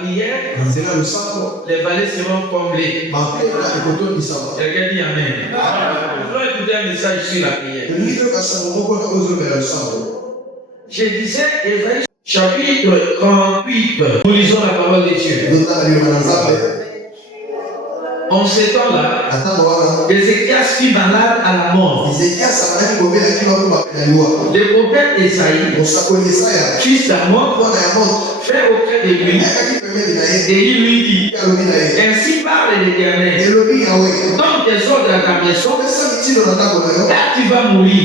prière, les vallées seront comblées. Quelqu'un dit Amen. Je dois écouter un message sur la prière. Je disais, Ésaïe chapitre 38, nous lisons la parole de Dieu. En ce temps-là, Ézéchias fut malade à la mort. Le prophète Ésaïe, fils d'Amos, fait auprès de lui et il lui dit: ainsi parle l'Éternel, donne tes ordres à ta maison, car tu vas mourir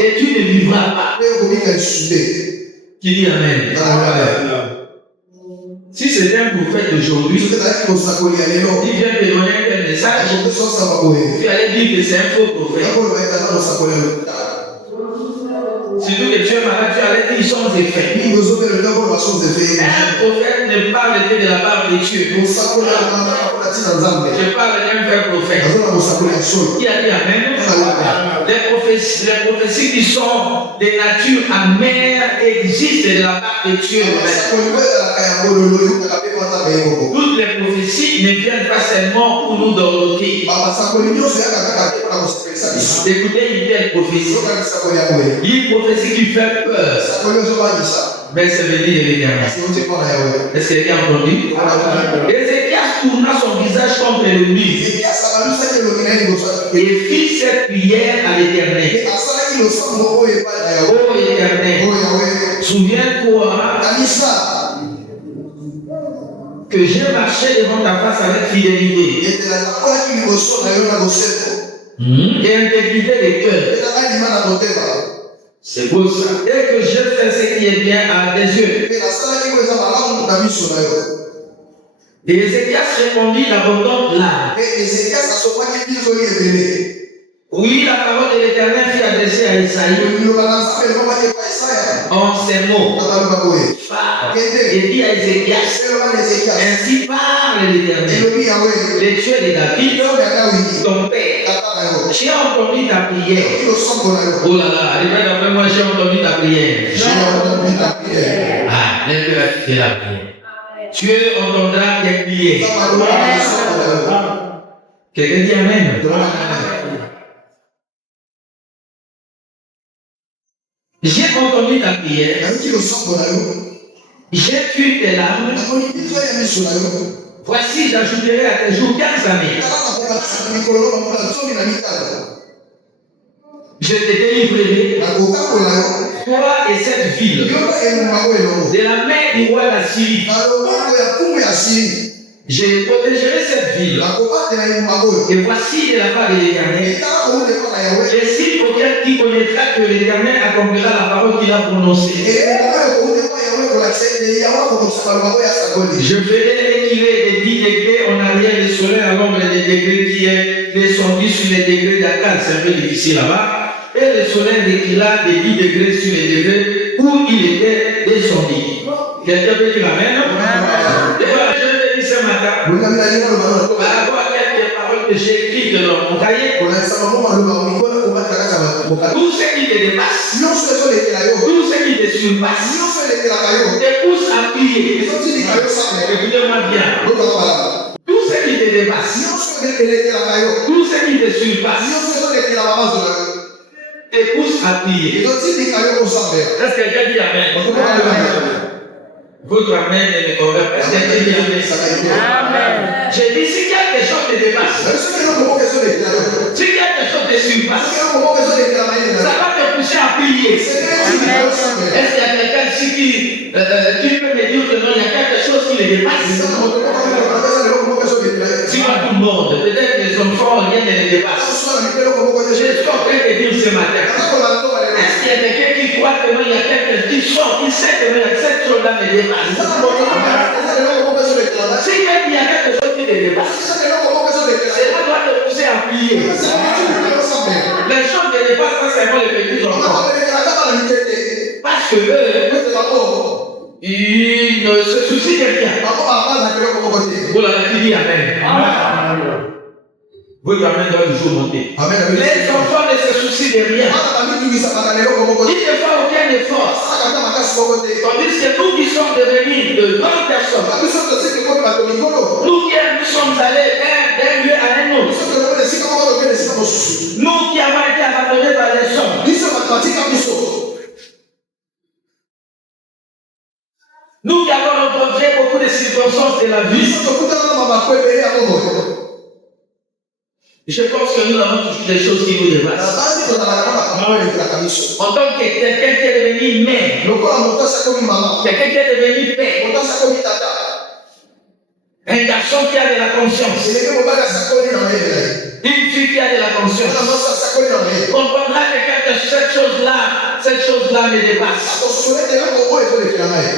et tu ne vivras pas. Qui dit Amen? Si c'était un prophète d'aujourd'hui, il vient te donner un message, tu allais dire que c'est un faux prophète. Surtout que tu es malade, tu allais dire sans effet. Un prophète ne parle que de la part de Dieu. Je parle d'un vrai prophète. Qui a dit Amen? Les prophéties qui sont de nature amère existent de la part de Dieu. Toutes les prophéties ne viennent pas seulement pour nous dorloter. Écoutez une telle prophétie. Une prophétie qui fait peur. Mais c'est venu de l'Éternel. Est-ce que quelqu'un a entendu? Ézéchias tourna son visage contre le mur et fit cette prière à l'Éternel. Oh Éternel, souviens-toi que j'ai marché devant ta face avec fidélité et intégrité de cœur. C'est beau ça. Et que je fais ce qui est bien à tes yeux. Et Ézéchias répondit d'abondante larmes. Oui, la parole de l'Éternel fut adressée à Isaïe en ces mots. Et dit à Ézéchias: ainsi parle l'Éternel, le Dieu de David, ton père. J'ai entendu ta prière. Oh là là, répète après moi, j'ai entendu ta prière. Ah, lève-le à quitter la prière. Dieu entendra tes prières. Quelqu'un dit Amen. J'ai entendu ta prière. J'ai tué tes larmes. Voici, j'ajouterai à tes jours 15 années. Je te délivrerai, toi et cette ville, de la main du roi d'Assyrie. Je protégerai cette ville. Et voici de la part de l'Éternel, et si auquel qui connaîtra que l'Éternel accomplira la parole qu'il a prononcée. Je ferai étirer les 10 degrés en arrière du soleil à l'ombre des degrés qui est descendu sur les degrés d'Akal. C'est un peu difficile là-bas. Et le soleil déclina des 10 degrés sur les degrés où il était descendu. Quelqu'un peut dire Amen? Et voilà, je vais te dire ce matin, par rapport à quelques paroles que j'ai écrites dans mon cahier, tout ce qui te dépasse, tout ce qui te surpasse, te pousse à prier. Écoutez-moi bien. Tout ce qui te dépasse, tout ce qui te surpasse, te pousse à prier. Est-ce que quelqu'un dit Amen? Votre Amen ne me convainc pas. Est-ce que quelqu'un dit Amen? J'ai dit, si quelque chose te dépasse, si quelque chose te surpasse, ça va te pousser à prier. Est-ce qu'il y a quelqu'un ici qui peut me dire que non, il y a quelque chose qui le dépasse? Si pas tout le monde, peut-être que les enfants, rien ne les dépasse. Je suis en train de dire ce matin, est-ce qu'il y a quelqu'un qui croit que non, il y a quelqu'un qui sort, qui sait que non, cette chose-là me dépasse? Si il y a quelque chose qui te dépasse, cela doit te pousser à prier. Les choses ne dépassent pas seulement les petits enfants. Parce que eux, ils ne se soucient de rien. Voilà, qui dit Amen. Votre amène doit toujours monter. Les enfants ne se soucient de rien. Ils ne font aucun effort. Tandis que nous qui sommes devenus de bonnes personnes, nous qui sommes allés d'un lieu à un autre, nous qui avons été abandonnés par les hommes, nous qui avons rencontré beaucoup de circonstances de la vie, je pense que nous avons tous des choses qui nous dépassent. En tant que quelqu'un qui est devenu mère, quelqu'un qui est devenu père, un garçon qui a de la conscience, une fille qui a de la conscience, comprendra que cette chose-là me dépasse.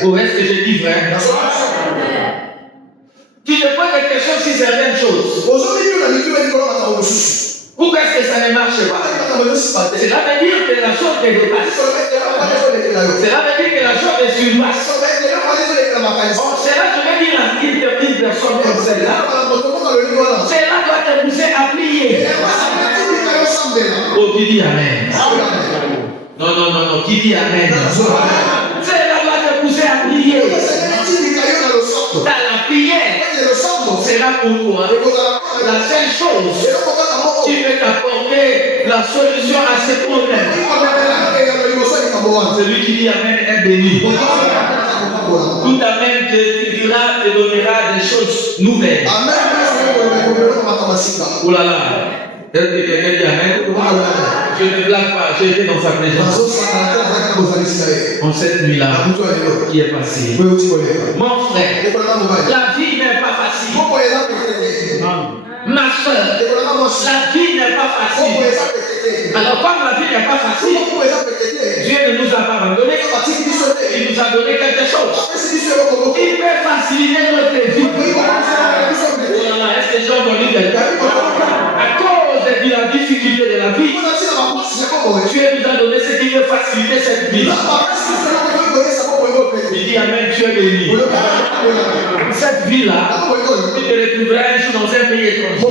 Ou est-ce que je dis vrai? Tu te poses des questions sur certaines choses. Pourquoi est-ce que ça ne marche pas? Cela veut dire que la chose te dépasse. Cela veut dire que la chose te surpasse. Cela veut dire une personne comme celle-là. Cela doit te pousser à prier. Oh, qui dit Amen? Non, qui dit Amen? Cela doit te pousser à prier. Dans la prière, sera pour toi la seule chose qui peut t'apporter la solution à ce problème. Celui qui dit Amen est béni. Tout Amen te donnera des choses nouvelles. Oh là là. Quelqu'un dit Amen. Je ne blague pas, j'ai été dans sa présence. En cette nuit-là qui est passée. Mon frère, la vie n'est pas facile. Ma soeur, la vie n'est pas facile. Alors comme la vie n'est pas facile, Dieu ne nous a pas abandonné. Il nous a donné quelque chose. Il peut faciliter notre vie. Est-ce que j'ai entendu quelqu'un? À cause de la difficulté de la vie, Dieu nous a donné ce qui veut faciliter cette vie. Il dit Amen, tu es béni. Cette vie-là, tu te retrouveras un jour dans un pays étranger. Tu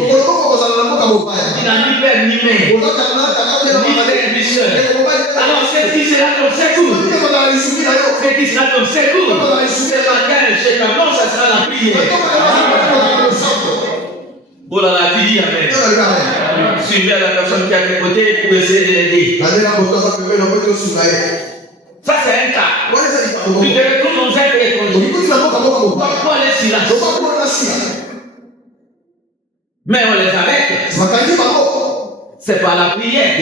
n'as ni père ni mère, ni frère ni soeur. Alors, qu'est-ce qui sera ton secours? Ce qui sera ton secours, c'est matin, chez ta mort, ça sera la prière. Oh là là, tu dis Amen. Suivez la personne qui est à tes côtés pour essayer de l'aider. Ça, c'est un cas. Tu te retrouves dans un pays étranger. Pourquoi les silences? Mais on les arrête. C'est par la prière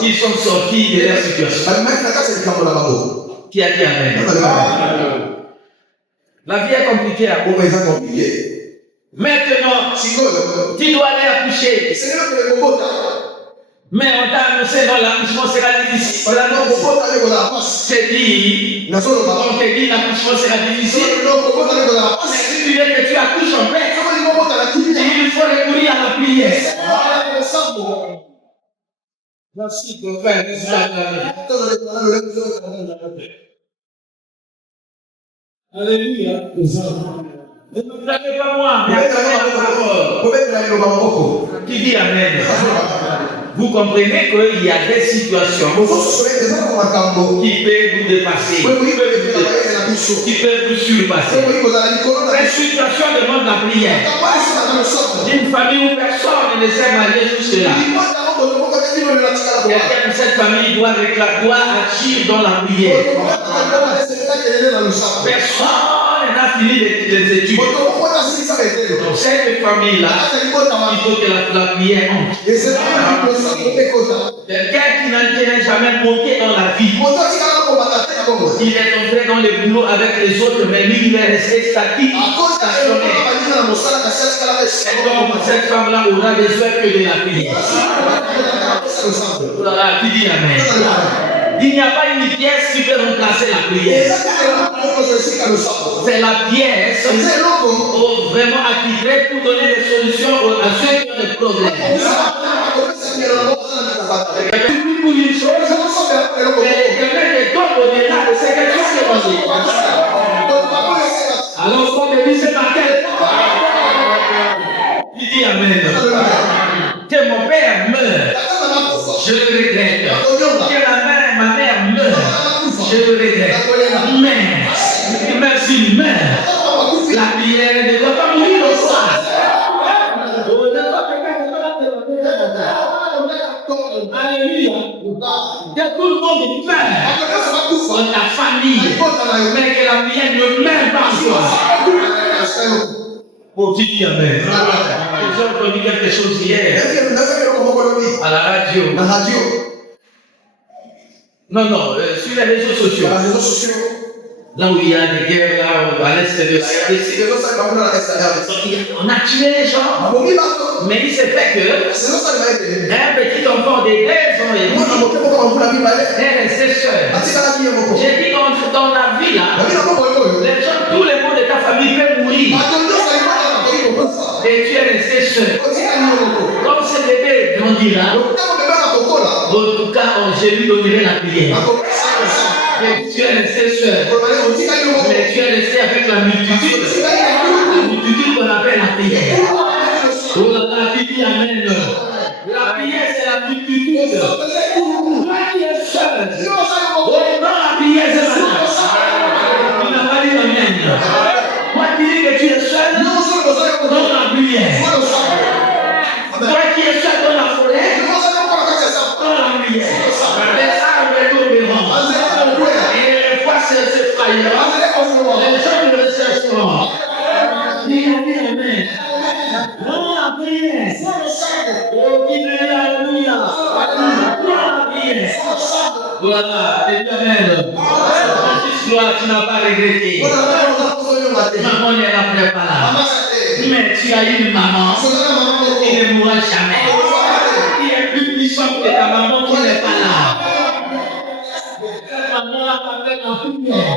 qu'ils sont sortis de leur situation. Qui a dit Amen? La vie est compliquée à vous. Maintenant, tu dois aller accoucher. Mais on t'a annoncé dans l'accouchement sera difficile. C'est dit, on te dit l'accouchement sera difficile. Mais si tu veux que tu accouches en paix, il faut recourir à la prière. Merci de faire. Alléluia. Ne me blâmez pas moi, mais acclamez la parole. Qui dit Amen? Vous comprenez qu'il y a des situations qui peuvent vous dépasser, qui peuvent vous surpasser. Ces situations demandent la prière. D'une famille où personne ne s'est marié jusque-là. Quelqu'un de cette famille doit agir dans la prière. Personne n'a fini les études. Donc cette famille-là, il faut que la prière entre. Quelqu'un qui n'a jamais monté dans la vie, il est entré dans le boulot avec les autres, mais lui il est resté statique, stationnaire. Et donc cette femme-là aura besoin que de la prière. Voilà, qui dit Amen? Il n'y a pas une pièce qui peut remplacer la prière. C'est la pièce vraiment attitrée pour donner des solutions à ceux qui ont des problèmes. Pour une chose, quelqu'un est donc au-delà de ce que tu as demandé. Alors, on me dit ce matin, il dit Amen. mon père meurt, je le regrette. Que ma mère meurt, je le regrette. Mais même s'il meurt, la prière ne doit pas mourir au soir. Alléluia. Que tout le monde meurt dans ta famille, mais que la prière ne meurt pas en toi. Oh, tu dis amen. J'ai entendu quelque chose hier à la radio. Non, sur les réseaux sociaux. Là où il y a des guerres, là, à l'est de la RDC, on a tué les gens. Mais il s'est fait que un petit enfant de 2 ans est resté seul. J'ai dit dans la vie là, les gens, tout le monde de ta famille peut mourir. Et tu es resté seul. Comme ce bébé grandira, en tout cas, je lui donnerai la prière. Et tu es resté seul. Mais tu es resté avec la multitude. La multitude qu'on appelle la prière. Oh là là, tu dis amen. La prière, c'est la multitude. Toi qui es seul. Oh non, la prière, c'est la multitude. Tu n'as pas dit amen. Moi qui dis que tu es seul, non la prière. Toi qui es seul dans la forêt, non la prière. Les arbres tomberont. Et les fois s'effrayeront. Les gens ne le chercheront. Dis amen. Non la prière. Oh, dis alléluia. Non la prière. Voilà, et amen. Toi, tu n'as pas regretté. Maman n'est là pas là. Mais tu as une maman qui ne mourra jamais. Qui est plus puissante que ta maman qui n'est pas là. Maman a fait la prière.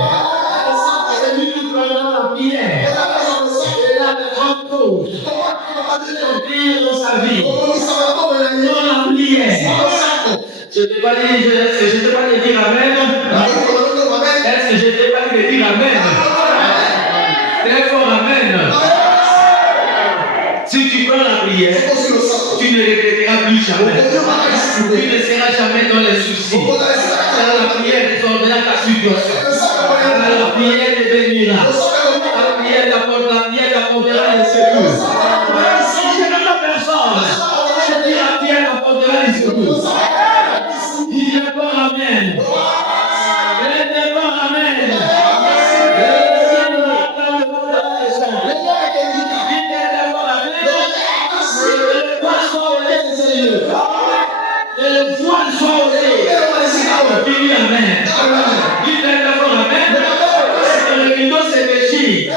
C'est lui qui prendra la prière. Et là, les grandes choses. Prière dans sa vie. Non la prière. Je ne t'ai pas dit, je t'ai pas dit dire amen. Est-ce que je t'ai pas dit dire amen? Très fort amen. Si tu prends la prière, tu ne regretteras plus jamais. Tu ne seras jamais dans les soucis. Car la prière résoudra ta situation. Car la prière te bénira. La prière t'apportera les secours. Si je n'aime la personne, je dis la prière t'apportera les secours. Il y a pas amen. Il y a pas amen. Le voile soit ôté. Dis amen. Dis d'abord amen. Le rideau s'est léché. Et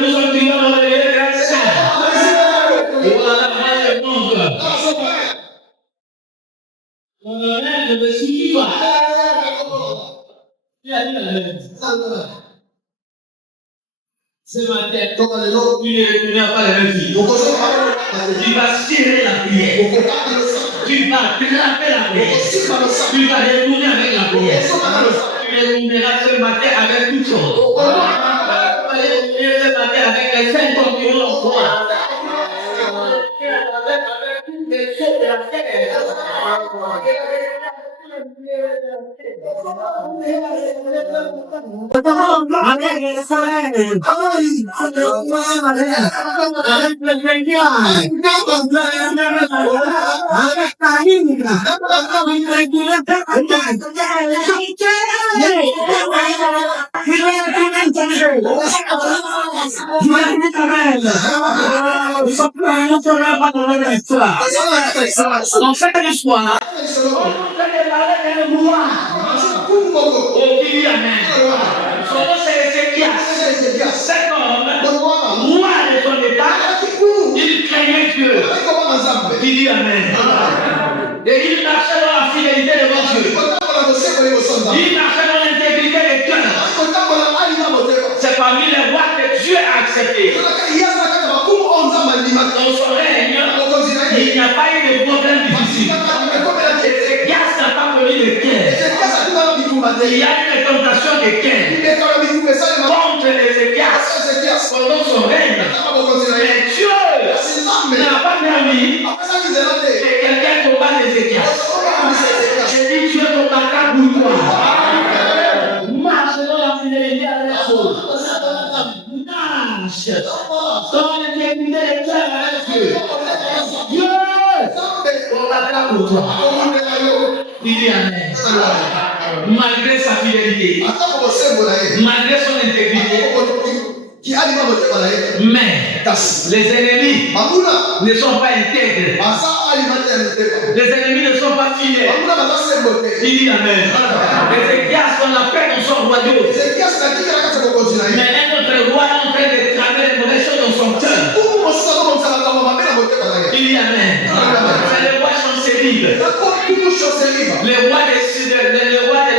nous sommes dans le verset. Et voilà, moi je montre. Amen, ne me suffit pas. Tu as dit amen. Ce matin, tu n'as pas la même vie. Tu vas serrer la prière. Tu vas clapper la prière. Tu vas détourner avec la prière. Tu détourneras ce matin avec toute chose. Tu vas détourner ce matin avec les 5 concurrents en toi. Avec toutes les choses de la terre. En fait, l'histoire, son nom c'est Ézéchias. Cet homme, roi de son état, il craignait Dieu. Il dit amen. Et il marchait dans la fidélité devant Dieu. Il marchait dans l'intégrité de cœur. C'est parmi les rois que Dieu a accepté. Dans son règne, il n'y a pas eu de problème difficile. Ézéchias n'a pas connu de guerre. Il y a eu des tentations de guerre contre Ézéchias pendant son règne. Mais Dieu n'a pas permis marche. Ton intégrité est claire avec Dieu. Dieu, on l'acclame pour toi. Il dit Amen. Malgré sa fidélité, malgré son intégrité, mais les ennemis ne sont pas intègres. Les ennemis ne sont pas fidèles. Il dit Amen. Ézéchias, on l'appelle dans son royaume. Mais un autre roi est en train de tramer les mauvaises choses dans son cœur. Il dit Amen. C'est le roi Chancelier. Le roi de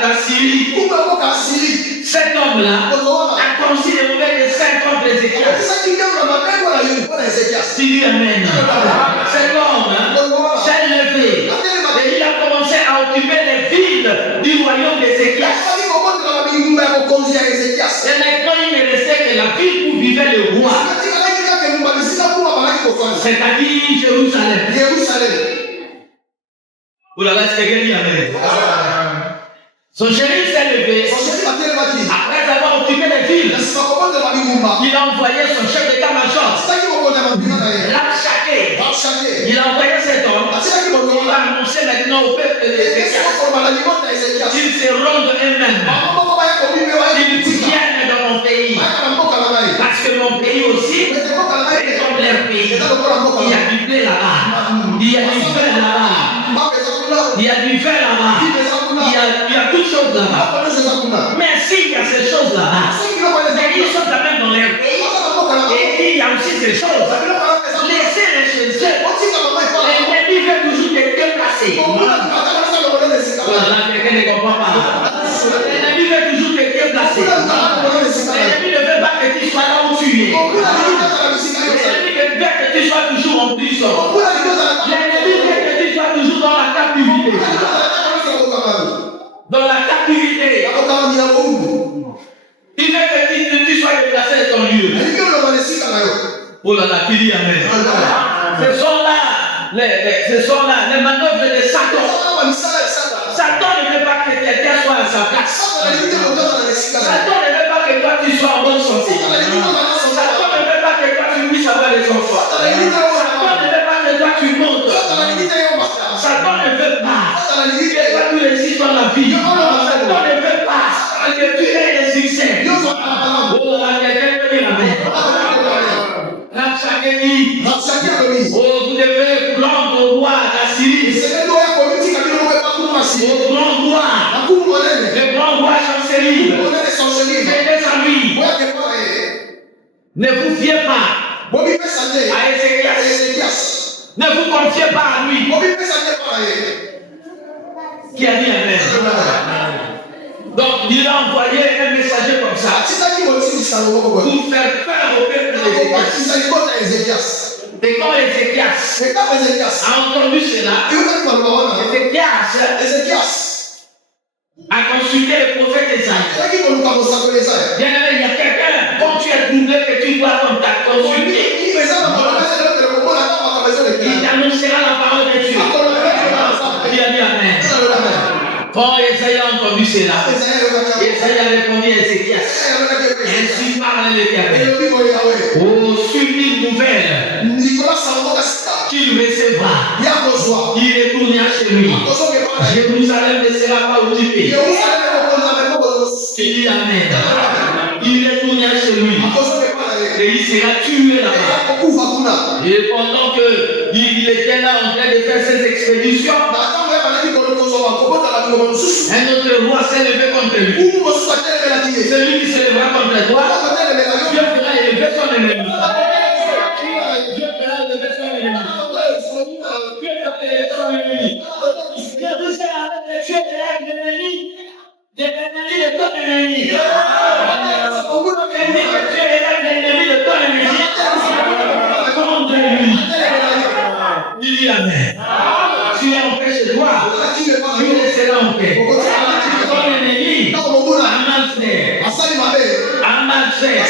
la Syrie. Cet homme-là a considéré les 50 d'Ézéchias. Il dit Amen. Cet homme s'est levé et il a commencé à occuper les villes du royaume d'Ézéchias. Et maintenant il ne restait que la ville où vivait le roi, c'est-à-dire Jérusalem. Vous l'avez dit Amen. Son shérif s'est levé. Après avoir occupé les villes, il a envoyé son chef d'état-major, Rabshakeh. Il a envoyé cet homme. Il a annoncé maintenant au peuple d'Ézéchias qu'ils se rendent eux-mêmes, qu'ils viennent dans mon pays. Parce que mon pays aussi est comme leur pays. Il y a du blé là-bas. Il y a du feu là-bas. Il y a du feu là-bas. Il y a toutes choses là-bas. Mais s'il y a ces choses là-bas, mais ils sont quand même dans leur pays. Et il y a aussi ces choses. Laissez-les chez eux. L'ennemi veut toujours te déplacer. Voilà, quelqu'un ne comprend pas. L'ennemi veut toujours te déplacer. L'ennemi ne veut pas que tu sois là où tu es. L'ennemi veut que tu sois toujours en prison. L'ennemi veut que tu sois toujours dans la captivité. Dans la captivité. Il veut que tu sois déplacé de ton lieu. Oh là là, qui dit Amen. Ce sont là les manœuvres de Satan. Satan ne veut pas que quelqu'un soit à sa place. Satan ne veut pas que toi tu sois en bonne santé. Satan ne veut pas que toi tu puisses avoir des enfants. Satan ne veut pas que toi tu montes. Satan ne veut pas que toi tu réussisses dans la vie. Satan ne veut pas que tu aies des succès. Oh là, quelqu'un peut dire Amen. Oh, vous devez prendre le roi d'Assyrie. Le grand roi. Le grand roi Chancelier. Venez à lui. Ne vous fiez pas à Ézéchias. Ne vous confiez pas à lui. Qui a dit Amen. Donc il a envoyé un messager comme ça pour faire peur au peuple d'Ézéchias. Et quand Ézéchias a entendu cela, Ézéchias a consulté le prophète Esaïe. Bien aimé, il y a quelqu'un, quand tu es doublé, que tu dois consulter. Il t'annoncera la parole de Dieu. Qui a dit Amen. Quand Esaïe a entendu cela, Esaïe a répondu à Ézéchias. Ainsi parle l'Éternel. Oh, sur une nouvelle qu'il recevra, il retournera chez lui. Jérusalem ne sera pas occupée. Il dit Amen. Il retournera chez lui. Et il sera tué là-bas. Et pendant qu'il était là en train de faire ses expéditions, un autre roi s'est levé contre lui. Celui qui se lèvera contre toi, Dieu fera élever son ennemi. Dieu fera élever son ennemi. Dieu fera élever son ennemi. Jérusalem est tué de l'ennemi. De l'ennemi de ton ennemi. Tu es l'ennemi de ton ennemi. Contre lui. Il dit Amen. Tu es en paix chez toi. Tu laisseras en paix. Ton ennemi a mal fait. A mal fait.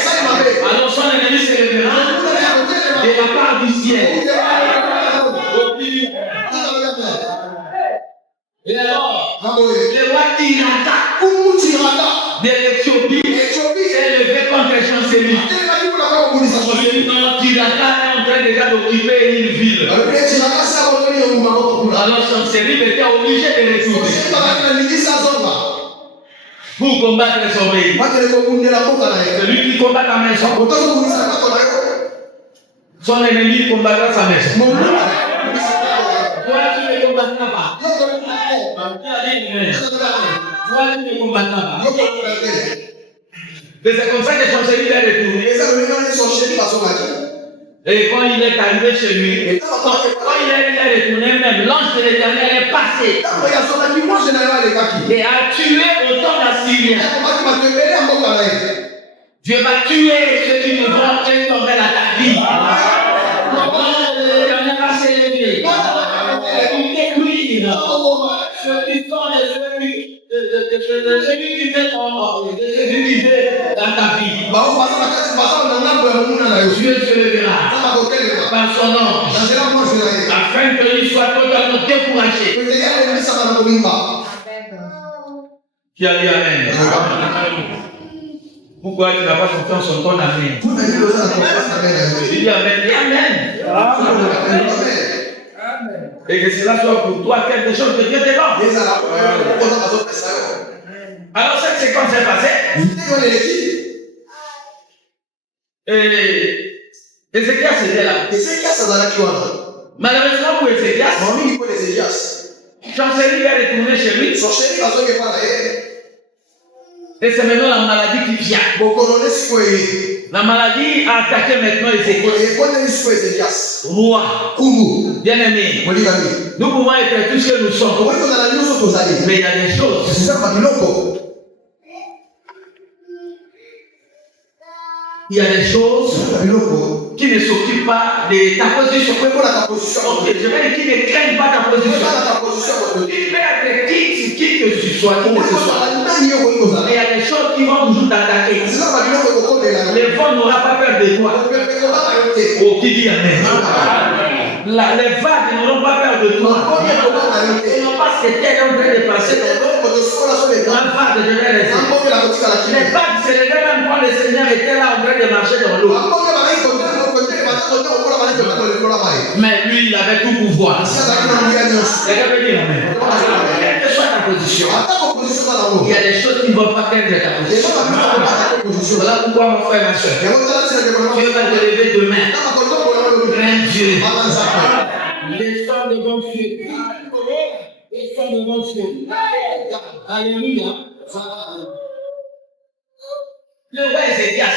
Alors son ennemi se lèvera de la part du ciel. Et alors, le roi Tirata de l'Éthiopie s'est levé contre Chancelier. d'occuper une ville. Alors Sancherib était obligé de retourner pour combattre son pays. Celui qui combat ta maison, son ennemi combattra sa maison. Toi, tu ne combattras pas. Toi, tu ne combattras pas. C'est comme ça que Sancherib est retourné. Et quand il est arrivé chez lui, quand il est retourné même, l'ange de l'Éternel est passé et a tué autant d'Assyriens. Dieu va tuer ceux qui ne vont pas tomber dans ta vie. L'ange de l'Éternel va s'élever pour détruire ceux qui sont celui qui fait dans ta vie. Dieu se levera par son ange afin qu'il soit totalement découragé. Qui a dit Amen? Pourquoi tu n'as pas confiance en ton amen? Tu dis Amen, dis Amen. Et que cela soit pour toi quelque chose de Dieu devant. Alors cette séquence est passée. Et Ézéchias était là. Malheureusement pour Ézéchias, Sancherib est retourné chez lui. Et c'est maintenant la maladie qui vient. La maladie a attaqué maintenant Ézéchias. Roi, bien-aimé, nous pouvons être tout ce que nous sommes. Mais il y a des choses qui ne s'occupent pas de ta position. Ok, je vais dire qui ne craignent pas ta position. Tu peux être qui que tu sois, mais il y a des choses qui vont toujours t'attaquer. Les vents n'auront pas peur de toi. Oh, qui dit Amen? Les vagues n'auront pas peur de toi. Ils n'ont pas ce que tu es en train de passer. La vague, je vais rester. Les vagues se levaient même quand le Seigneur était là en train de marcher dans l'eau. Mais lui, il avait tout pouvoir. Quelle que soit ta position, il y a des choses qui ne vont pas perdre ta position. Voilà pourquoi, mon frère, ma soeur, Dieu va te lever demain. Grand Dieu. Descends devant Dieu. Descends devant Dieu. Alléluia. Le roi Ézéchias,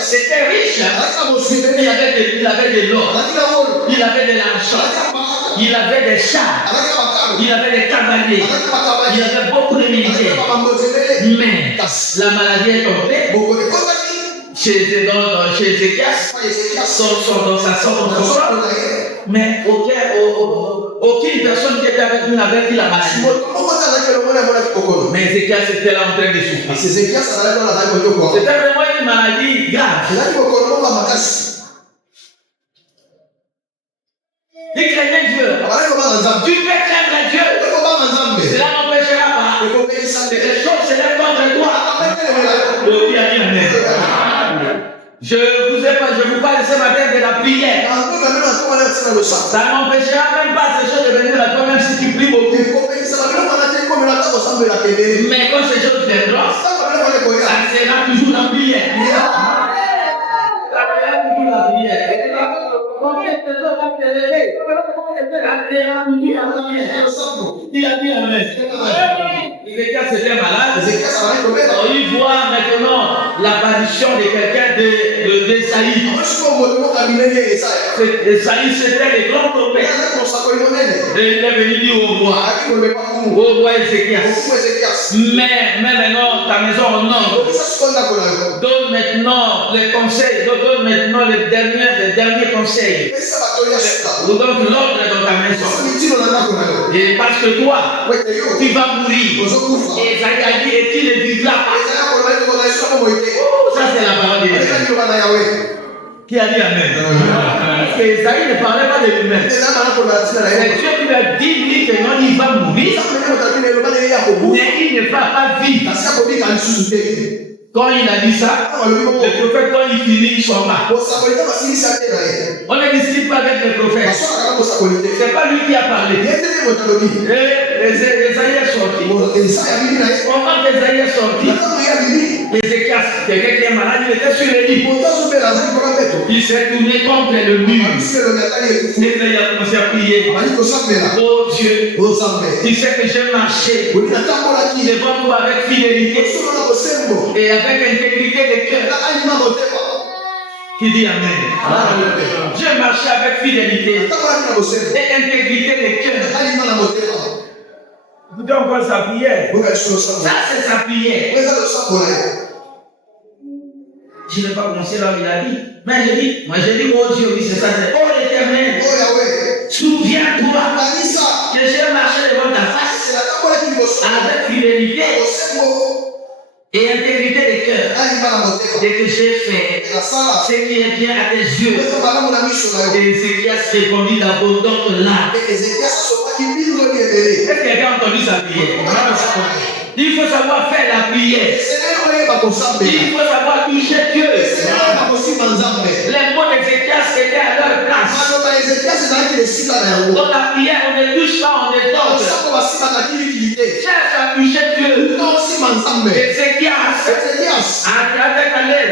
c'était riche. Il avait de l'or, il avait de l'argent, il avait des chars, il avait des cavaliers, il avait beaucoup de militaires. Mais la maladie est tombée chez Ézéchias, dans sa sorte. Mais aucune personne qui était avec lui n'avait vu la maladie. Mais Ézéchias était là en train de souffrir. C'était vraiment une maladie grave. Il craignait Dieu. Tu peux craindre Dieu. Cela n'empêchera pas. Les choses se lèvent contre toi. Je vous parle ce matin de la prière. Ça n'empêchera même pas ces choses de venir à toi, même si tu pries beaucoup. Mais quand ces choses viendront, ça sera toujours la prière. Ça sera toujours la prière. Il a dit Amen. Ézéchias était malade. Il voit maintenant l'apparition de quelqu'un d'Esaïe. Esaïe, c'était le grand prophète. Et il est venu dire au roi Ézéchias, mais maintenant ta maison en ordre. Donne maintenant les conseils, donne maintenant les derniers conseils. Donne l'ordre dans ta maison. Et parce que toi, tu vas mourir. Et Esaïe a dit, et tu ne vivras pas. Ça c'est la parole de Dieu. Qui a dit Amen? Parce que Esaïe ne parlait pas de lui-même. C'est Dieu qui lui a dit que non, il va mourir. Mais il ne va pas vivre. Quand il a dit ça, le prophète, quand il finit, il s'en va. On ne discute pas avec le prophète. C'est pas lui qui a parlé. Esaïe est sorti. Comment Esaïe est sorti? Ézéchias, quelqu'un qui est malade, il était sur le lit. Il s'est tourné contre le mur. Esaïe a commencé à prier. Oh Dieu, tu sais que j'ai marché devant toi avec fidélité et avec intégrité de cœur. Qui dit Amen. J'ai marché avec fidélité et intégrité de cœur. Vous dites encore sa prière. Ça, c'est sa prière. Je n'ai pas commencé là où il a dit. Mais j'ai dit, oh Dieu, oui, c'est ça. Oh l'Éternel, souviens-toi que j'ai marché devant ta face avec fidélité et intégrité de cœur. Et que j'ai fait ce qui est bien à tes yeux. Et Ézéchias répondit d'abondante larmes. Est-ce que quelqu'un a entendu sa prière? Il faut savoir faire la prière. Il faut savoir toucher Dieu. Les mots d'Ézéchias étaient à leur place. Dans la prière, on ne touche pas, on ne donne. Cherche à toucher Dieu. Ézéchias a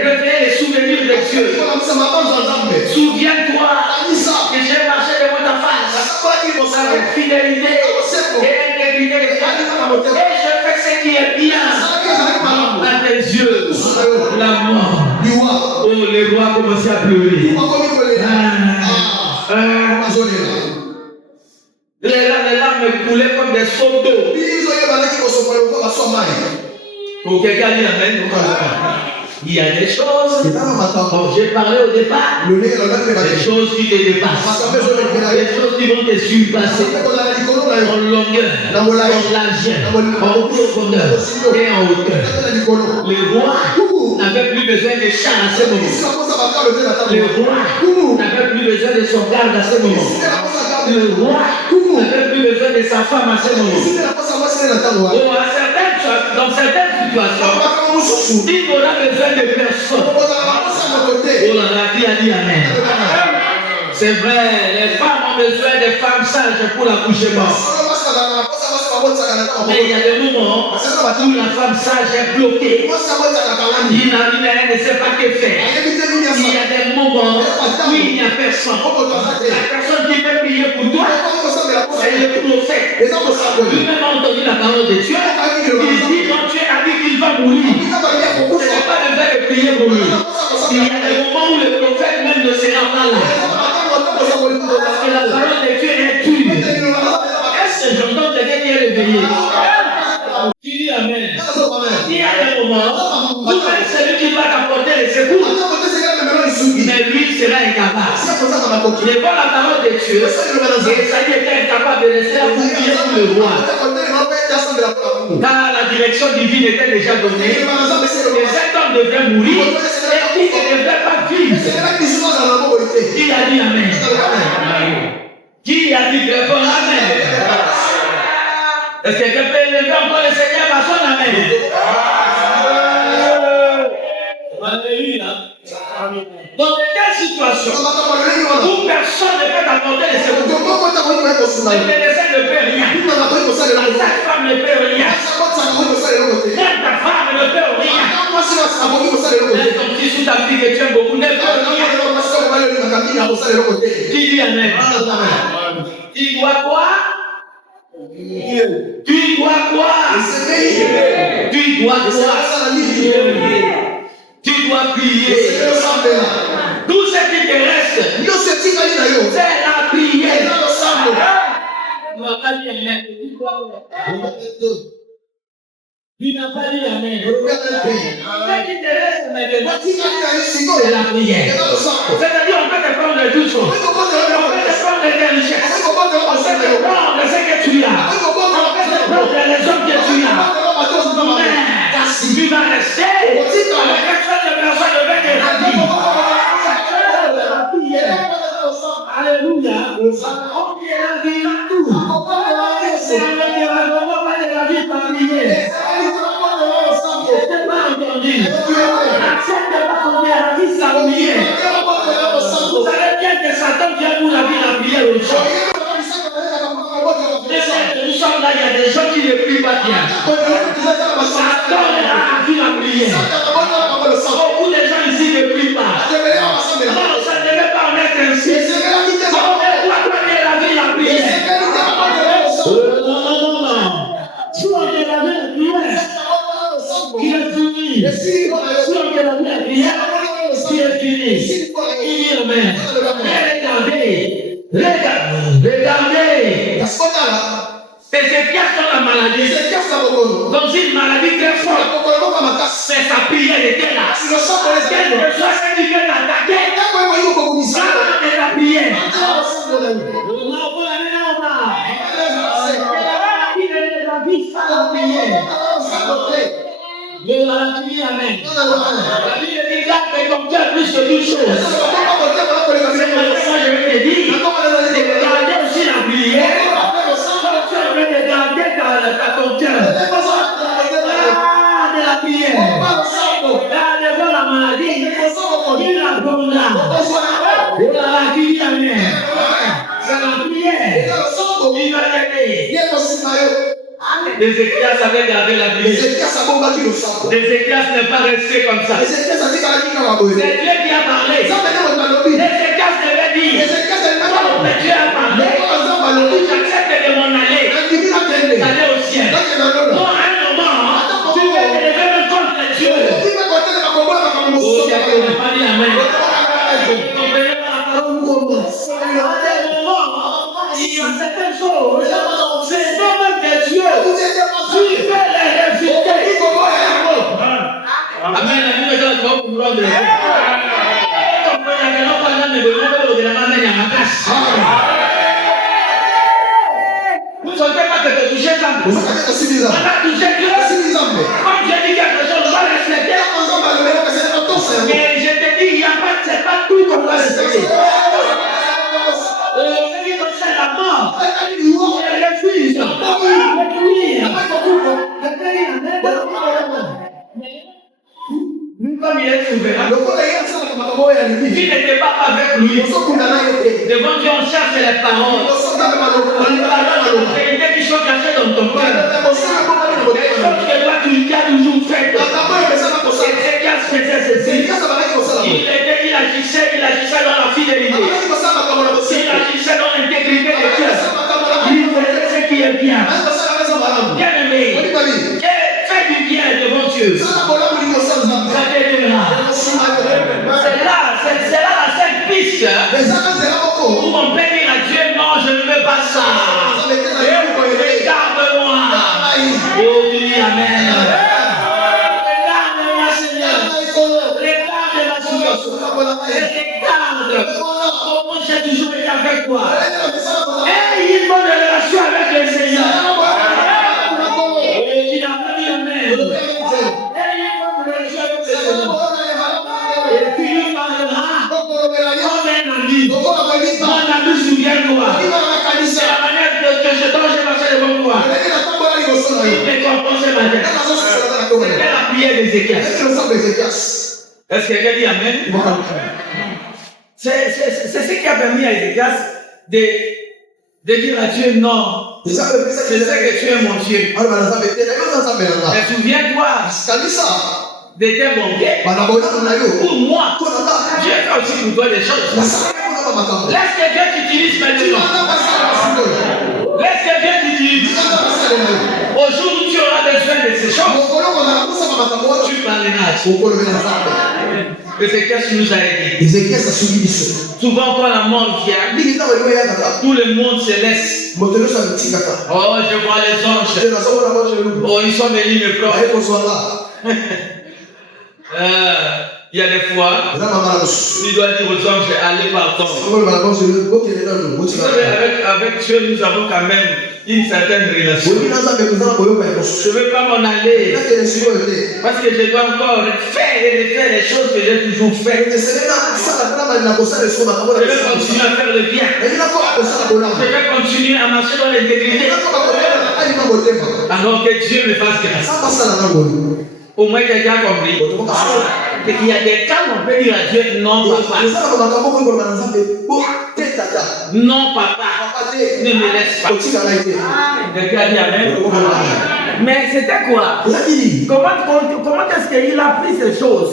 réveillé les souvenirs de Dieu. Souviens-toi que j'ai marché devant ta face avec fidélité et intégrité de Dieu. Et je fais ce qui est bien à tes yeux. La mort. Oh, les rois commençaient à pleurer. Les larmes coulaient comme des seaux d'eau. Pour quelqu'un dit Amen. Il y a des choses, j'ai parlé au départ, des choses qui te dépassent, des choses qui vont te surpasser en longueur, en largeur, en profondeur et en hauteur. Les rois n'avaient plus besoin de chars à ce moment. Les rois n'avaient plus besoin de son garde à ce moment. Le roi n'avait plus besoin de sa femme à ce moment. Dans certaines situations, il n'aura besoin de personne. Oh là là, qui a dit Amen? C'est vrai, les femmes ont besoin de femmes sages pour l'accouchement. Mais il y a des moments où la femme sage est bloquée. Elle ne sait pas que faire. Il y a des moments où il n'y a personne. La personne qui peut prier pour toi, c'est le prophète. Lui-même a entendu la parole de Dieu. Il dit, non, Dieu a dit qu'il va mourir. Ce n'est pas le fait de prier pour lui. Il y a des moments où le prophète même ne sera pas là. Parce que la parole de Dieu est dure. Est-ce que j'entends quelqu'un qui est réveillé? Qui dit Amen? Il y a des moments où même celui qui va t'apporter les secours, mais lui sera incapable. Devant la parole de Dieu, Esaïe était incapable de laisser la prier pour le roi. Car la direction divine était déjà donnée. Et cet homme devait mourir et il ne devait pas vivre. Qui a dit Amen? Qui a dit très fort Amen? Est-ce que quelqu'un peut élever encore le Seigneur à son Amen? Alléluia. Dans quelle situation où personne ne peut t'apporter les secours, le médecin ne peut rien, la sage-femme ne peut rien, même ta femme ne peut rien, même ton fils ou ta fille que tu aimes beaucoup ne peut rien. Qui dit Amen? Tu dois quoi? Tu dois quoi? Tu dois quoi? Tu dois prier. Tout ce qui te reste, c'est la prière. Tu n'as pas dit Amen. Ce qui te reste maintenant, c'est la prière. C'est-à-dire, on peut te prendre tout ça. On peut te prendre des richesses. On peut te prendre ce que tu as. On peut te prendre les hommes que tu as. Mais tu vas rester avec personne de personne de veille de la vie. Alléluia. On vient la vie là tout. C'est avec la vie par prier. Je t'ai pas entendu. quand Dieu nous a vu la prière au chant, nous sommes là, il y a des gens qui ne prient pas bien. Satan a vu la prière. Beaucoup de gens ici ne prient pas. Non, ça ne devait pas en être ainsi. On doit donner la vie la prière. Non. Si on est la vie la prière, il est fini. Si on est la vie la prière, il est fini. Amen. Regardez. Ézéchias dans la maladie. Dans une maladie très forte. Mais sa prière était là. Quel que soit ce qui vient l'attaquer, ça de la prière. Amen. La Bible dit garde ton cœur plus que toute chose. C'est moi je vais te dire, regardez aussi la prière. Tu es de garder ton cœur. De la prière. Devant la maladie, il la donne là. La prière, c'est la prière. Il va t'aider. Ézéchias avait gardé la prière. Ézéchias n'est pas resté comme ça. C'est Dieu qui a parlé. Ézéchias devait dire, comme Dieu a parlé, j'accepte de m'en aller au ciel. Non, à un moment, tu veux te lever même contre Dieu. Oh, quelqu'un n'a pas dit amen. Comprenez pas la parole ou comment? À un moment, il y a certaines choses, c'est pas même que Dieu, tu fais les résultats. Amen. La Bible dit que tu vas comprendre. Vous ne savez pas que tu touches ça. On a touché Dieu. Comme j'ai dit quelque chose, on va respecter. Mais je te dis, il n'y a pas, c'est pas tout qu'on doit respecter. C'est la mort. Elle refuse. Comme il est souverain, qui n'était pas avec lui. Devant Dieu, on cherche les paroles. Les qui sont cachées dans ton cœur. Les choses que toi tu as toujours faites. Ézéchias faisait ceci. Il agissait dans la fidélité. Il agissait dans l'intégrité de Dieu. Il faisait ce qui est bien. Bien aimé. Fais du bien devant Dieu. C'est là la seule piste où on peut dire à Dieu, non, je ne veux pas ça. Regarde-moi. Oh, dis amen. Regarde-moi, Seigneur. Regarde ma situation. Regarde comment j'ai toujours été avec toi. Et il faut une relation avec le Seigneur. Et dis amen. Et puis il parlera comme un ami. Mon ami, souviens-toi. C'est la manière dont j'ai marché devant toi. Il te compensait ma tête. C'était la prière d'Ézéchias. Est-ce que quelqu'un dit amen? C'est ce qui a permis à Ézéchias de dire à Dieu non. Je sais que tu es mon Dieu. Mais souviens-toi de tes bontés. Pour moi, Dieu fait aussi pour toi des choses. Laisse que Dieu t'utilise maintenant. Laisse que Dieu t'utilise. Au jour où tu auras besoin de ces choses, tu parleras. Ézéchias nous a aidés. Souvent quand la mort vient, tout le monde se laisse. Oh, je vois les anges. Oh, ils sont venus me prendre. Il y a des fois, il doit dire aux anges, allez partant. Vous savez, avec Dieu, nous avons quand même une certaine relation. Je ne veux pas m'en aller. Parce que je dois encore faire et refaire les choses que j'ai toujours faites. Je vais continuer à faire le bien. Je vais continuer à marcher dans l'intégrité. Alors que Dieu me fasse grâce. Au moins quelqu'un a compris. Il y a des cas où on peut dire à Dieu non, papa. Non, papa, ne me laisse pas. Mais c'était quoi? Comment est-ce qu'il a pris ces choses?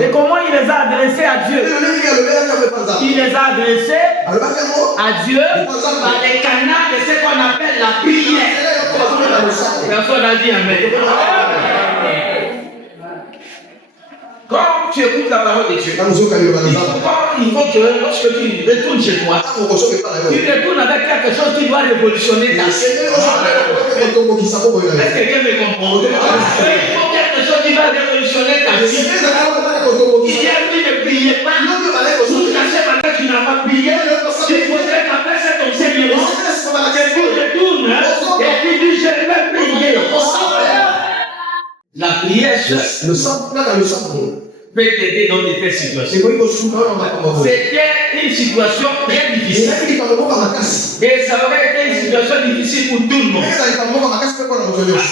Et comment il les a adressées à Dieu? Il les a adressés à Dieu par les canaux de ce qu'on appelle la prière. Personne n'a dit amen. Quand tu écoutes la parole de Dieu, il faut que lorsque tu retournes chez toi, tu retournes avec quelque chose qui doit révolutionner ta vie. Est-ce que quelqu'un me comprend? Il faut quelque chose qui va révolutionner ta vie. Hier, tu ne priais pas. Jusqu'à ce matin, tu n'as pas prié. Tu faudrait qu'après ton Seigneur, que tu retournes et tu dis, je vais prier. La prière, le sang peut t'aider dans des situations. C'était une situation très difficile. Et ça aurait été une situation difficile pour tout le monde.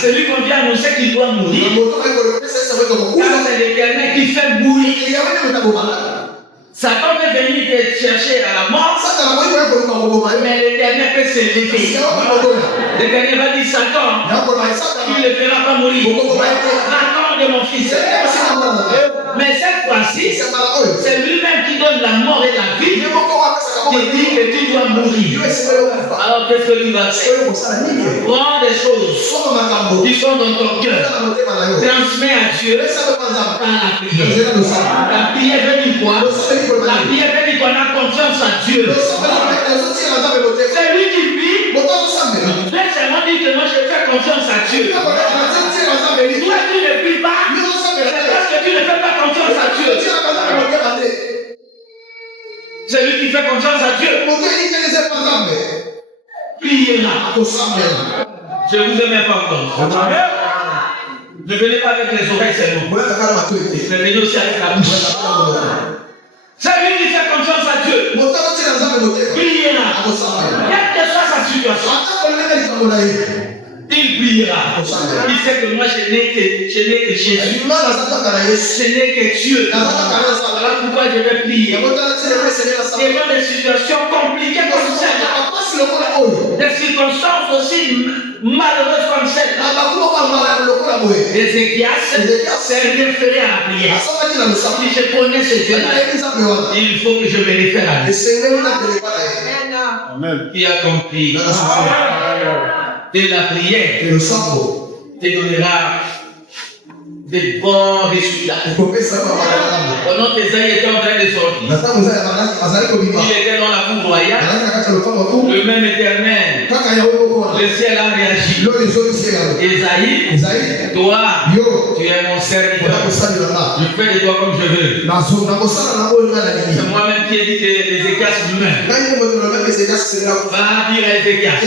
Celui qu'on vient annoncer qu'il doit mourir, car c'est l'Éternel qui fait mourir. Satan peut venir te chercher à la mort, mais l'Éternel peut se lever. L'Éternel va dire Satan, tu ne le feras pas mourir. Attends de mon fils. Mais cette fois-ci, c'est lui-même qui donne la mort et la vie, qui dit que tu dois mourir. Alors qu'est-ce que tu vas faire? Prends des choses qui sont dans ton cœur, transmets à Dieu par la prière. La prière veut dire quoi? La prière veut dire qu'on a confiance à Dieu. C'est lui qui prie. Laisse-moi dire que moi je fais confiance à Dieu. Toi tu ne pries pas, c'est parce que tu ne fais pas confiance à Dieu. C'est lui qui fait confiance à Dieu. Priez-la. Je vous aime pas encore. Ne venez pas avec les oreilles seulement. Mais venez aussi avec la bouche. C'est lui qui fait confiance à Dieu. Priez-la. Quelle que soit sa situation, il priera. Il sait que moi je n'ai que Jésus. Je n'ai que Dieu. Voilà pourquoi je vais prier. Et dans des situations compliquées comme celle-là, des circonstances aussi malheureuses comme celle-là, Ézéchias s'est référé à la prière. Si je connais ce Dieu-là, il faut que je me réfère à lui. Qui a compris de la prière te donnera de bons résultats. Pendant que Esaïe était en train de sortir, il était dans la cour royale, le même Éternel, le ciel a réagi. Esaïe, toi, tu es mon serviteur. Je fais de toi comme je veux. C'est moi-même qui ai dit que Ézéchias lui-même va dire à Ézéchias.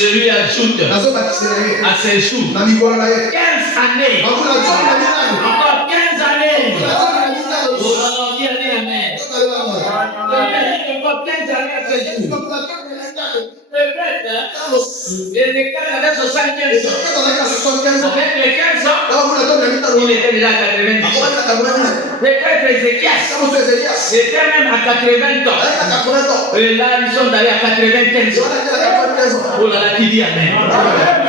Je lui ajoute à ses jours 15 années. Encore 15 années. Oh, qui a dit amen. Encore 15 années à ses jours. Ézéchias avait 75 ans. Avec les 15 ans, il était déjà à 90 ans. Peut-être Ézéchias était même à 80 ans. Et là, ils sont allés à 95 ans. Oh là là, qui dit amen.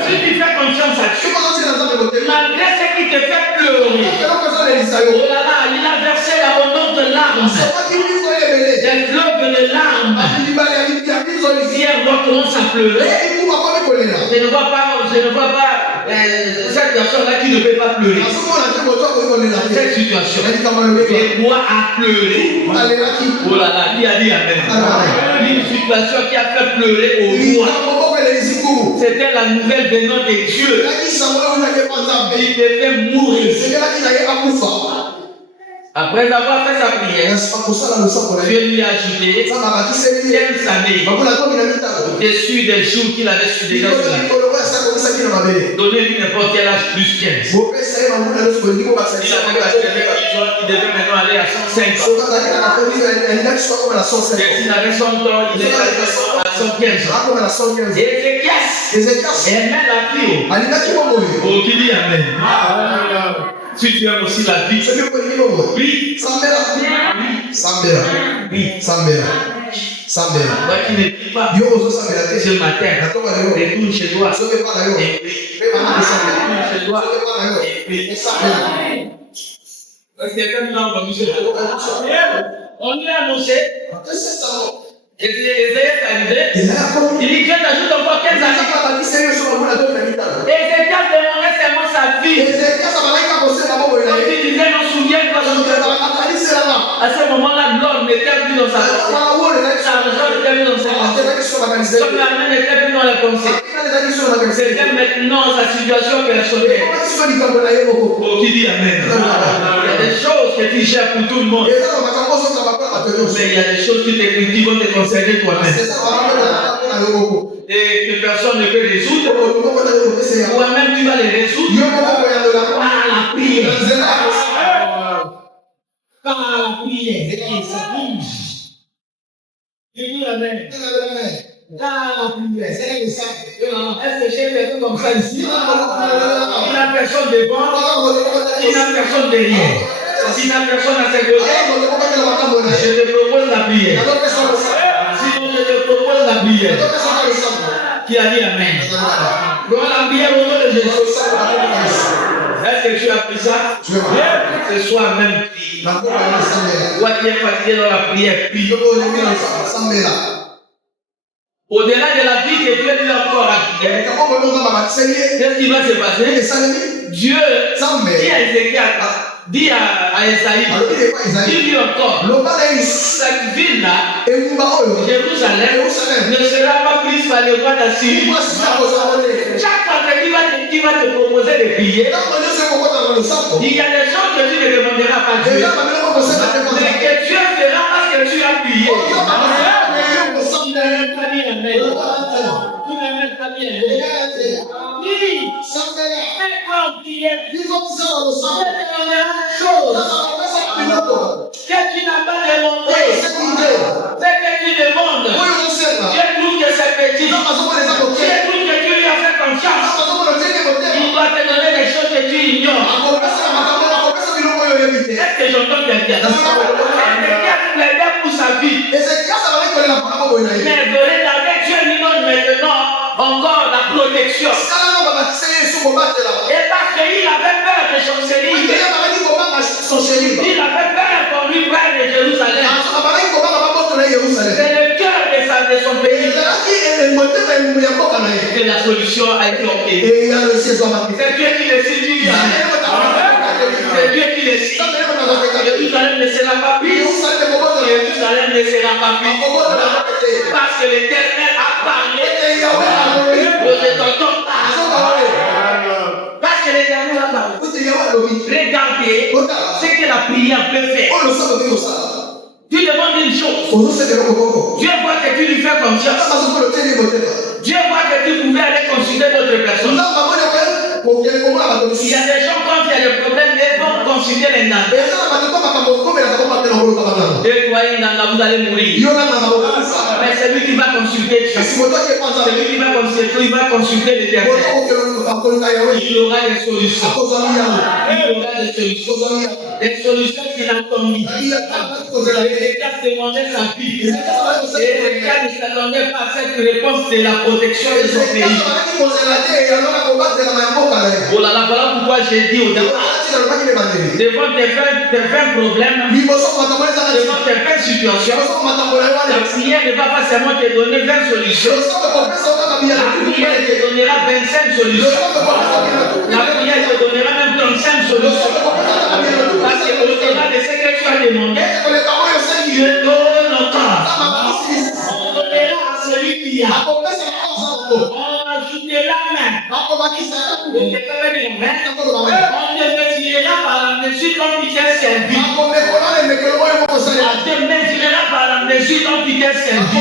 Si tu fais confiance à Dieu, malgré ce qui te fait pleurer, oh là là, il a versé l'abondante larmes. Des fleuves de larmes. Hier, on commence à pleurer. Je ne vois pas cette personne-là qui ne peut pas pleurer. Cette situation. Et moi à pleurer. Oh là là, qui a dit amen. Une situation qui a fait pleurer au roi. C'était la nouvelle venant de Dieu. Il devait mourir. Après avoir fait sa prière, Dieu lui a ajouté 15 années dessus des jours qu'il avait su déjà sur la terre. Donnez-lui n'importe quel âge plus 15. Il devait maintenant aller à 105 ans. Et s'il avait 100 ans, il devait aller à 115 ans. Et Ézéchias aimait la vie. Oh, qui dit amen. Si tu aimes aussi la vie, prie. Sambela. Oui. Sambela. Sambela. Toi qui ne pries pas ce matin, retourne chez toi. Et puis, retourne chez toi. Et puis, on lui a annoncé. Et Esaïe est arrivé. Il dit Dieu t'ajoute encore 15 années. Ézéchias demandait seulement sa vie. Quand il disait non, souviens-toi. À ce moment-là, l'homme n'était plus dans sa pensée. L'argent n'était plus dans sa pensée. Comme la main n'était plus dans la pensée. C'était maintenant sa situation personnelle. Oh, qui dit Amen. Il y a des choses que tu gères pour tout le monde. Mais il y a des choses qui vont te concerner toi-même. Et que personne ne peut résoudre. Toi-même, tu vas les résoudre par la prière. Par la prière. Je dis Amen. Par la prière. Est-ce que j'ai fait comme ça ici? Il n'a personne devant, il n'a personne derrière. Si la personne à ses côtés, je te propose la prière. Sinon, je te propose la prière. Qui a dit Amen? Prends la prière au nom de Jésus. Est-ce que tu as pris ça? Ce soir même, toi qui es fatigué dans la prière, prie. Au-delà de la vie que Dieu lui a encore acquis, qu'est-ce qui va se passer? Dieu dit à Ézéchiel, dit à Esaïe, dis-lui encore, cette ville-là, Jérusalem, ne sera pas prise par les rois d'Assyrie. Chaque fois qui va te proposer de prier, il y a des choses que tu ne demanderas pas à Dieu, mais que Dieu fera parce que tu as prié. Tu n'aimes pas bien, mais tu n'aimes pas bien. Oui, fais en prière. Que tu n'as pas demandé, c'est que tu demandes. Dieu trouve que c'est petit. Dieu trouve que tu lui as fait confiance. Il va te donner des choses que tu ignores. Est-ce que j'entends quelqu'un? Il plaidait pour sa vie. Mais donner avec Dieu lui donne maintenant encore la protection. Et parce qu'il avait peur de sorcellerie, il avait peur qu'on lui prenne de Jérusalem. C'est le cœur de son pays. Que la solution a été obtenue. C'est Dieu qui décide. C'est Dieu qui décide. Jérusalem ne sera pas prise. Jérusalem ne sera pas prise. Parce que l'Éternel a parlé. Nous n'entendons pas. Parce que l'Éternel a parlé. Regardez ce que la prière peut faire. Tu demandes une chose. Dieu voit que tu lui fais confiance. Dieu voit que tu pouvais aller consulter d'autres personnes. Il y a des gens quand il y a des problèmes, ils vont consulter les nains. Et toi, vous allez mourir. Mais c'est lui qui va consulter. C'est lui qui va consulter. Il va consulter l'Éternel. Il aura des solutions. Il aura des solutions. Des solutions qu'il a commises. Les cas demandaient sa vie. Et les cas ne s'attendaient pas à cette réponse de la protection de son pays. Oh là là, voilà pourquoi j'ai dit au départ. Devant tes 20 problèmes, devant tes 20 situations, la prière ne va pas seulement te donner 20 solutions. La prière te donnera 25 solutions. La prière te donnera même 35 solutions. Parce que au-delà de ce que tu as demandé, Dieu donne encore. On donnera à celui qui a. On ajoutera même. On te mesurera par la mesure dont tu t'es servi. On te mesurera par la mesure dont tu t'es servi.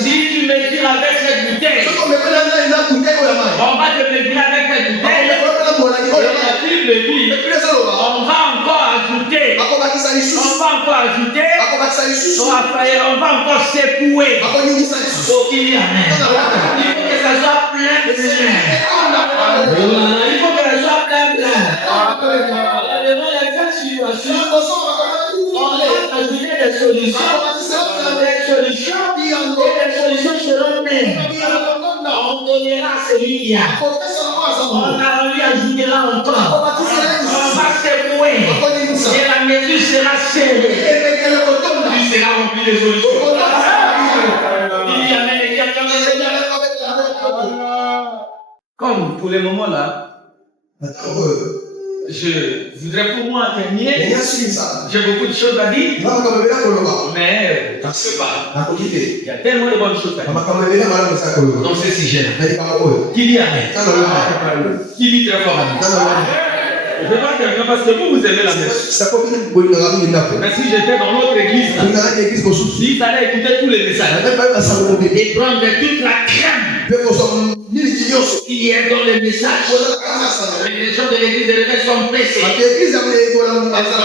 Si tu mesures avec cette bouteille, on va te mesurer avec cette bouteille. La Bible dit, on va encore ajouter. On va encore ajouter. On va encore secouer. Faut qu'il y ait Amen. Il faut que ça soit plein. Il faut que ça soit plein. Devant les situations, on les des solutions. Des solutions seront nées. On donnera à celui-là. On lui ajoutera encore. On va secouer. Et la mesure sera serrée. Tu seras rempli de solutions. Comme pour le moment là, je voudrais pour moi terminer. J'ai beaucoup de choses à dire, mais je ne sais pas. Il y a tellement de bonnes choses à dire dans ce sujet. Qui dit Amen? Qui dit très fort Amen? Je ne vais pas terminer parce que vous aimez la messe. Mais si j'étais dans l'autre église, s'il fallait écouter tous les messages et prendre toute la crème qui est dans les messages, les gens de l'église de l'évêque sont pressés. Ce sont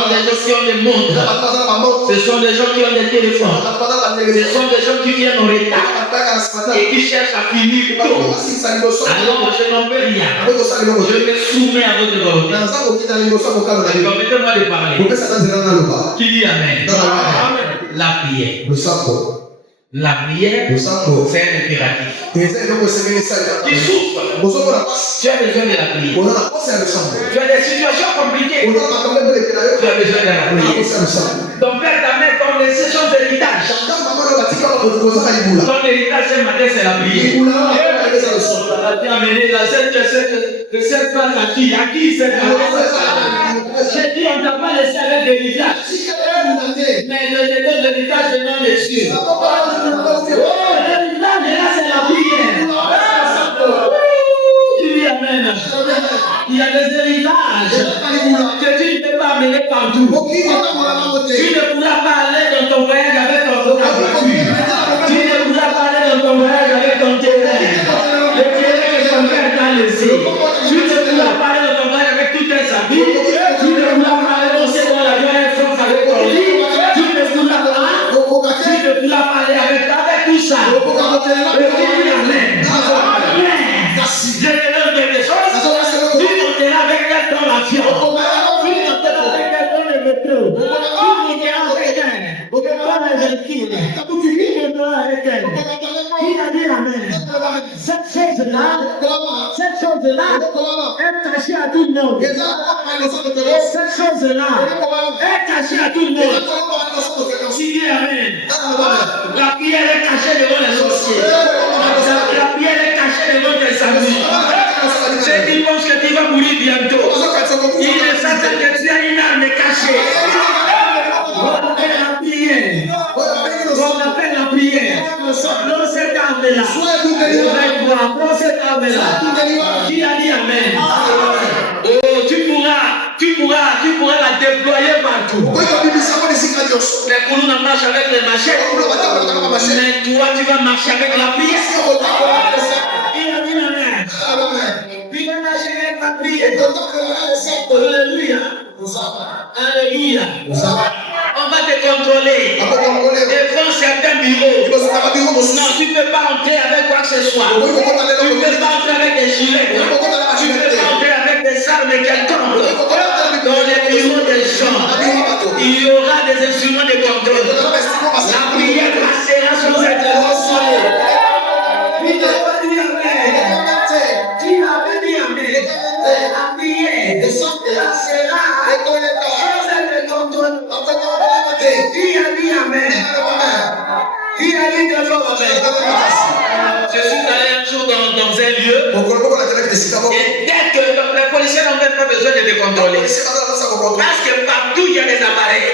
des gens qui ont des montres. Ce sont des gens qui ont des téléphones. Ce sont des gens qui viennent en retard et qui cherchent à finir tôt. Alors je n'en peux rien. Je me soumets à votre volonté. Permettez-moi de parler. Qui dit Amen? La prière. La prière, c'est un impératif. Qui souffre, tu as besoin de la prière. Tu as des situations compliquées, tu as besoin de la prière. Ton père, ta mère, ton décision d'héritage. Ton héritage ce matin, c'est la prière. Tu as amené la cette place à qui cette place? J'ai dit, on ne t'a pas laissé avec l'héritage. Mais l'héritage venant des cieux. L'héritage là, c'est la prière. Amen. Il y a des héritages que tu ne peux pas amener partout. Tu ne pourras pas aller dans ton voyage avec ta voiture. Tu ne pourras pas aller dans ton voyage avec ton terrain. Le terrain que ton père t'a laissé. Tu ne pourras pas aller dans ton voyage avec tous tes habits. Tu ne pourras pas aller danser dans la vie avec ton avec ton lit. Tu ne pourras pas aller avec tout ça. Amen. Je relève des choses. Tu monteras avec elle dans l'avion. Tu monteras avec elle dans le métro. Tu monteras avec elle dans les véhicules. Tu monteras avec elle. Il a dit Amen. Cette chose-là est cachée à tout le monde. Cette chose-là est cachée à tout le monde. Tu dis Amen. La prière est cachée devant les sorciers. La prière est cachée devant tes amis. Ceux qui pensent que tu vas mourir bientôt, ils ne savent que tu as une arme cachée. On appelle la prière. On appelle la prière. Prends cette arme-là. Prends cette arme-là. Qui a dit Amen? Oh, tu pourras la déployer partout. Les colons marchent avec les machettes. Mais toi, tu vas marcher avec la prière. Il a dit Amen. Tu vas marcher avec la prière. Alléluia. Alléluia. On va te contrôler. Devant certains bureaux. Non, tu ne peux pas entrer avec quoi que ce soit. Tu ne peux pas entrer avec des gilets. Tu ne peux pas entrer avec des armes quelconques. Dans les bureaux des gens, il y aura des instruments de contrôle. La prière passera sans intervention. Tu n'avais dit Amen. La prière passera sans intervention. Qui a dit Amen? Qui a dit de l'homme Amen? Je suis allé un jour dans un lieu. Et dès que les policiers n'ont même pas besoin de te contrôler. Parce que partout il y a des appareils.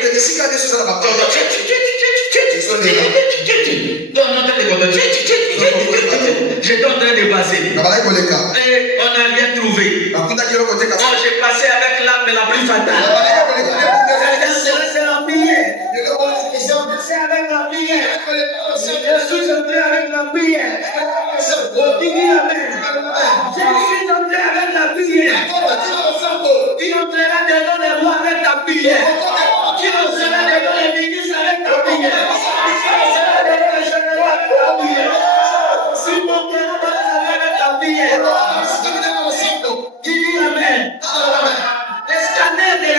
J'étais en train de passer. Et on n'a rien trouvé. J'ai passé avec l'arme la plus fatale. C'est la prière. C'est avec la prière. Je suis entré avec la prière. Qui dit Amen? Je suis entré avec la prière. Qui entrera devant les rois avec la prière? Qui entrera devant les ministres avec la prière? Qui entrera devant les généraux avec la prière? Si mon père avec la prière. Qui dit Amen? Les scanners de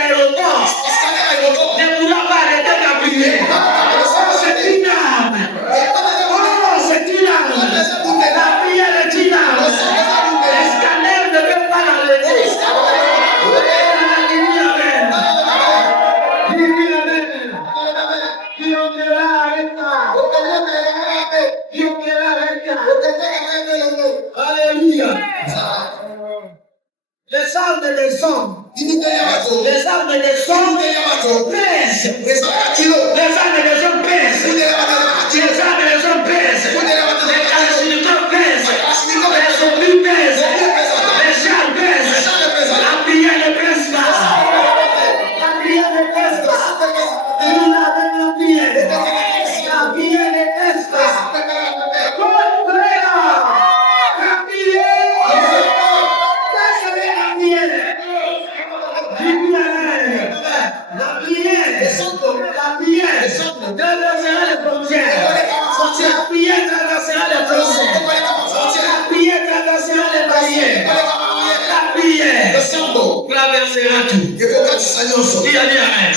Alléluia. Les armes des hommes. Les armes des hommes pèsent. Les armes des hommes pèsent. Les armes des hommes pèsent. Les kalachnikovs pèsent. Les zombies pèsent. Les chars pèsent. La prière ne pèse pas. La prière ne pèse pas. La prière ne pèse pas. Traversera tout. Qui a dit amen?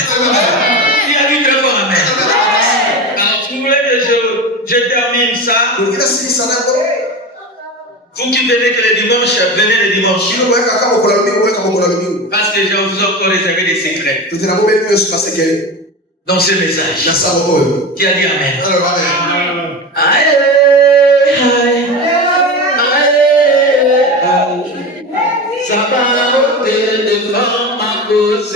Qui a dit que amen? Alors, si vous voulez que je termine ça, vous qui venez que les dimanches, venez les dimanches. Parce que je vous ai encore réservé des secrets dans ce message. Qui a dit amen? Amen. Ça va devant ma cause.